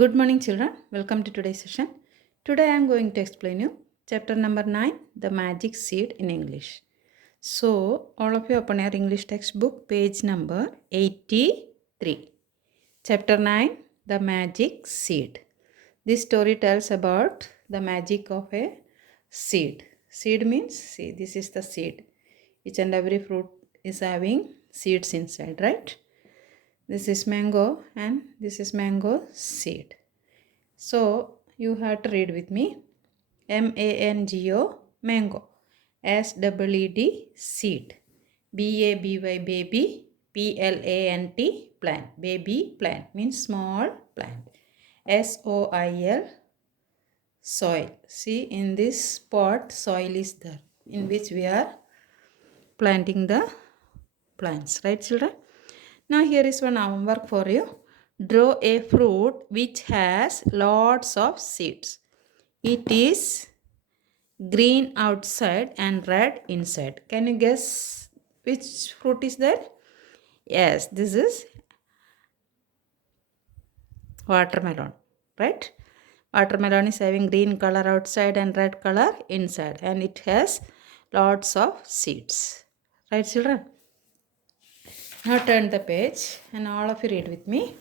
Good morning, children. Welcome to today's session. Today I am going to explain you chapter number 9, The Magic Seed in English. So, all of you open your English textbook, page number 83. Chapter 9, The Magic Seed. This story tells about the magic of a seed. Seed means, see, this is the seed. Each and every fruit is having seeds inside, right? This is mango and this is mango seed. So you have to read with me. MANGO, mango. SEED, seed. BABY, baby. PLANT, plant. Baby plant means small plant. SOIL, soil. See, in this pot soil is there in which we are planting the plants, right children? Now here is one homework for you. Draw a fruit which has lots of seeds. It is green outside and red inside. Can you guess which fruit is that? Yes, this is watermelon, right? Watermelon is having green color outside and red color inside, and it has lots of seeds. Right, children? Now turn the page and all of you read with me.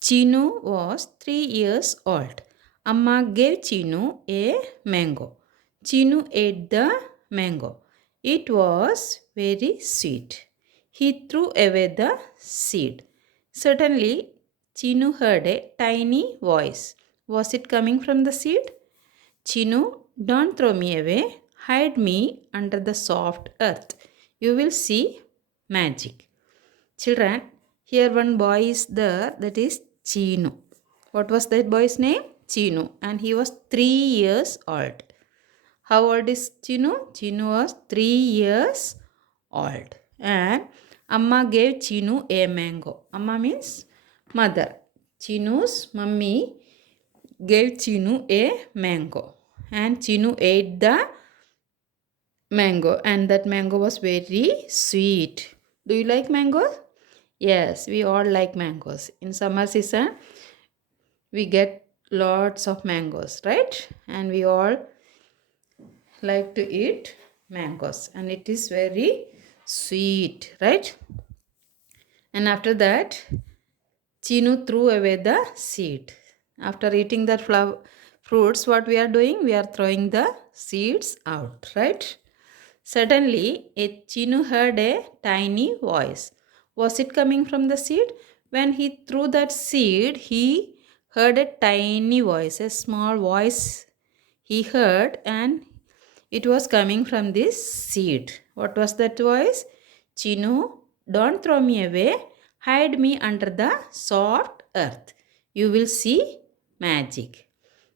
Chinu was 3 years old. Amma gave Chinu a mango. Chinu ate the mango. It was very sweet. He threw away the seed. Suddenly, Chinu heard a tiny voice. Was it coming from the seed? Chinu, don't throw me away. Hide me under the soft earth. You will see magic. Children, here one boy is there, that is Chinu. What was that boy's name? Chinu, and he was 3 years old. How old is Chinu? Chinu was 3 years old. And Amma gave Chinu a mango. Amma means mother. Chinu's mummy gave Chinu a mango. And Chinu ate the mango, and that mango was very sweet. Do you like mango? Yes, we all like mangoes. In summer season, we get lots of mangoes, right? And we all like to eat mangoes, and it is very sweet, right? And after that, Chinu threw away the seed. After eating that fruits, what we are doing? We are throwing the seeds out, right? Suddenly, Chinu heard a tiny voice. Was it coming from the seed? When he threw that seed, he heard a tiny voice, a small voice he heard, and it was coming from this seed. What was that voice? Chinu, don't throw me away. Hide me under the soft earth. You will see magic.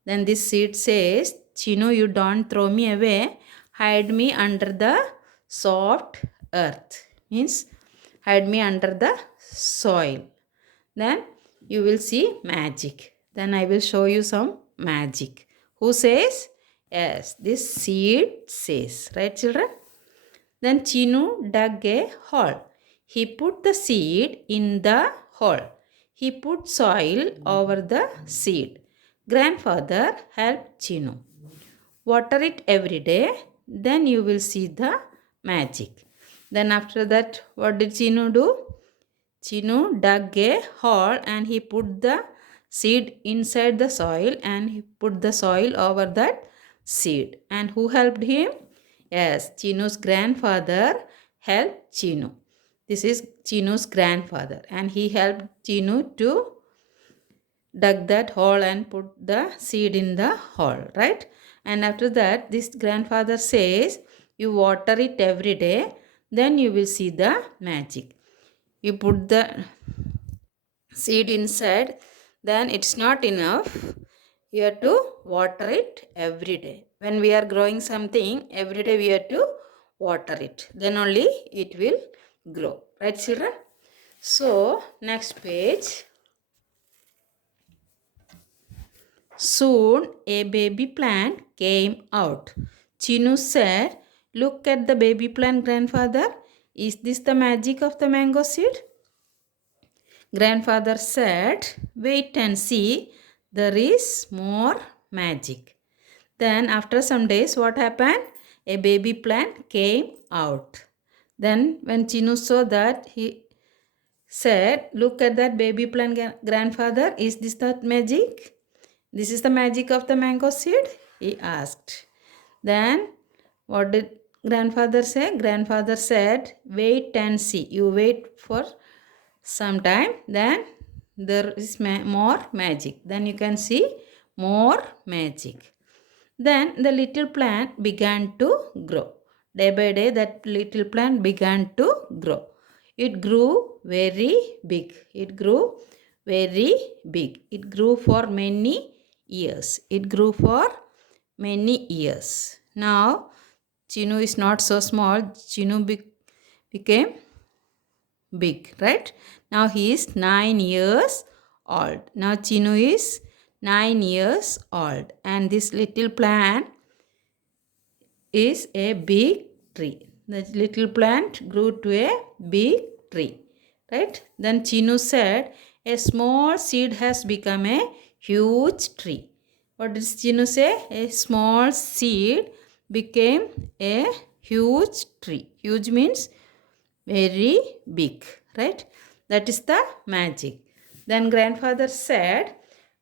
Then this seed says, Chinu, you don't throw me away. Hide me under the soft earth. Means hide me under the soil. Then you will see magic. Then I will show you some magic. Who says? Yes, this seed says. Right, children? Then Chinu dug a hole. He put the seed in the hole. He put soil over the seed. Grandfather helped Chinu. Water it every day, then you will see the magic. Then after that, what did Chinu do? Chinu dug a hole and he put the seed inside the soil and he put the soil over that seed. And who helped him? Yes, Chinu's grandfather helped Chinu. This is Chinu's grandfather, and he helped Chinu to dug that hole and put the seed in the hole, right? And after that, this grandfather says, you water it every day, then you will see the magic. You put the seed inside, then it's not enough. You have to water it every day. When we are growing something, every day we have to water it. Then only it will grow. Right, children? So, next page. Soon a baby plant came out. Chinu said, look at the baby plant, grandfather. Is this the magic of the mango seed? Grandfather said, wait and see, there is more magic. Then after some days, what happened? A baby plant came out. Then when Chinu saw that, he said, look at that baby plant, grandfather. Is this the magic? This is the magic of the mango seed? He asked. Then what did grandfather say? Grandfather said, wait and see. You wait for some time, then there is more magic. Then you can see more magic. Then the little plant began to grow. Day by day, that little plant began to grow. It grew very big. It grew very big. It grew for many years. It grew for many years. Now, Chinu is not so small. Chinu became big, right? Now he is 9 years old. Now Chinu is 9 years old. And this little plant is a big tree. The little plant grew to a big tree, right? Then Chinu said, a small seed has become a huge tree. What does Chinu say? A small seed became a huge tree. Huge means very big, right? That is the magic. Then grandfather said,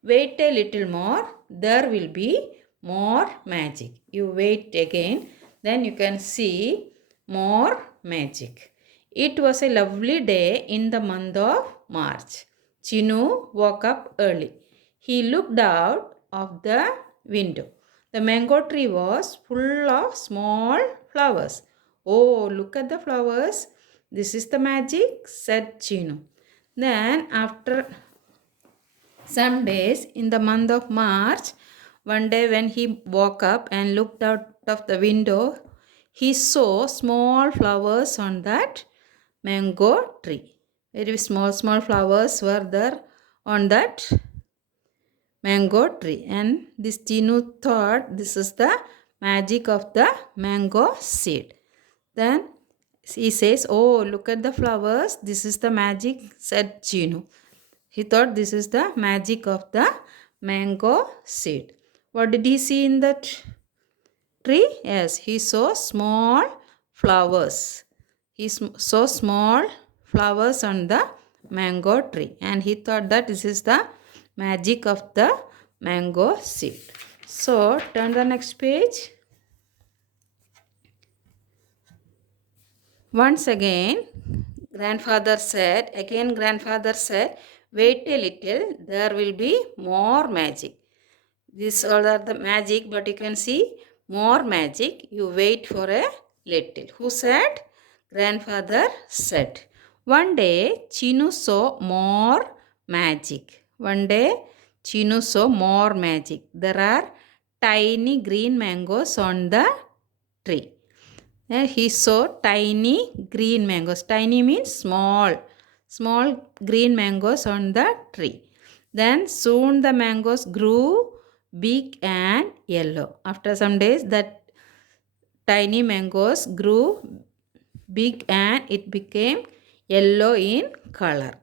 wait a little more, there will be more magic. You wait again, then you can see more magic. It was a lovely day in the month of March. Chinu woke up early. He looked out of the window. The mango tree was full of small flowers. Oh, look at the flowers. This is the magic, said Chinu. Then after some days in the month of March, one day when he woke up and looked out of the window, he saw small flowers on that mango tree. Very small flowers were there on that mango tree. And this Chinu thought this is the magic of the mango seed. Then he says, oh, look at the flowers. This is the magic, said Chinu. He thought this is the magic of the mango seed. What did he see in that tree? Yes, he saw small flowers. He saw small flowers on the mango tree. And he thought that this is the magic of the mango seed. So, turn the next page. Once again, grandfather said, wait a little, there will be more magic. These all are the magic, but you can see more magic. You wait for a little. Who said? Grandfather said. One day, Chinu saw more magic. One day, Chinu saw more magic. There are tiny green mangoes on the tree. He saw tiny green mangoes. Tiny means small. Small green mangoes on the tree. Then soon the mangoes grew big and yellow. After some days that tiny mangoes grew big and it became yellow in color.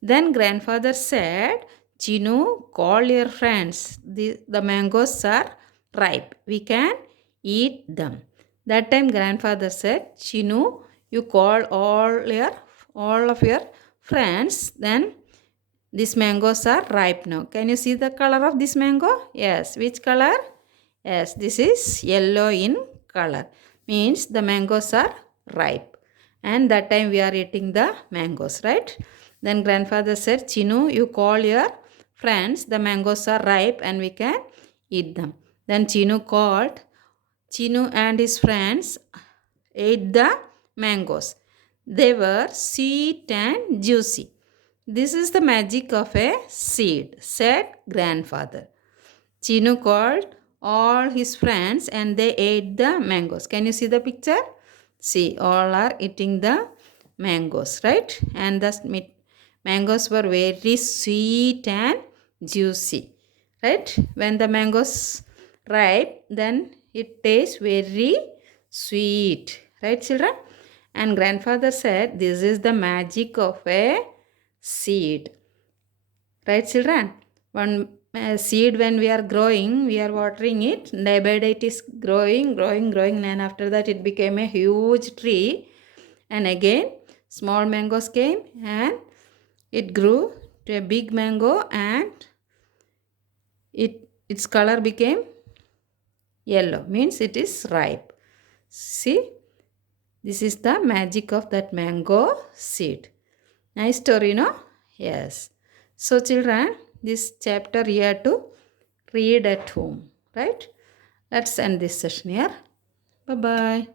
Then grandfather said, Chinu, call your friends. The mangoes are ripe. We can eat them. That time grandfather said, Chinu, you call all of your friends. Then these mangoes are ripe now. Can you see the color of this mango? Yes. Which color? Yes, this is yellow in color. Means the mangoes are ripe. And that time we are eating the mangoes, right? Then grandfather said, Chinu, you call your friends. The mangoes are ripe and we can eat them. Then Chinu called. Chinu and his friends ate the mangoes. They were sweet and juicy. This is the magic of a seed, said grandfather. Chinu called all his friends and they ate the mangoes. Can you see the picture? See, all are eating the mangoes, right? And the mangoes were very sweet and juicy, right? When the mangoes ripe, then it tastes very sweet, right children? And grandfather said, this is the magic of a seed. Right, children? One seed, when we are growing, we are watering it. Day by day it is growing, growing, growing. And after that it became a huge tree. And again small mangoes came and it grew to a big mango, and its color became yellow, means it is ripe. See, this is the magic of that mango seed. Nice story, no? Yes. So children, this chapter you have to read at home, right? Let's end this session here. Bye bye.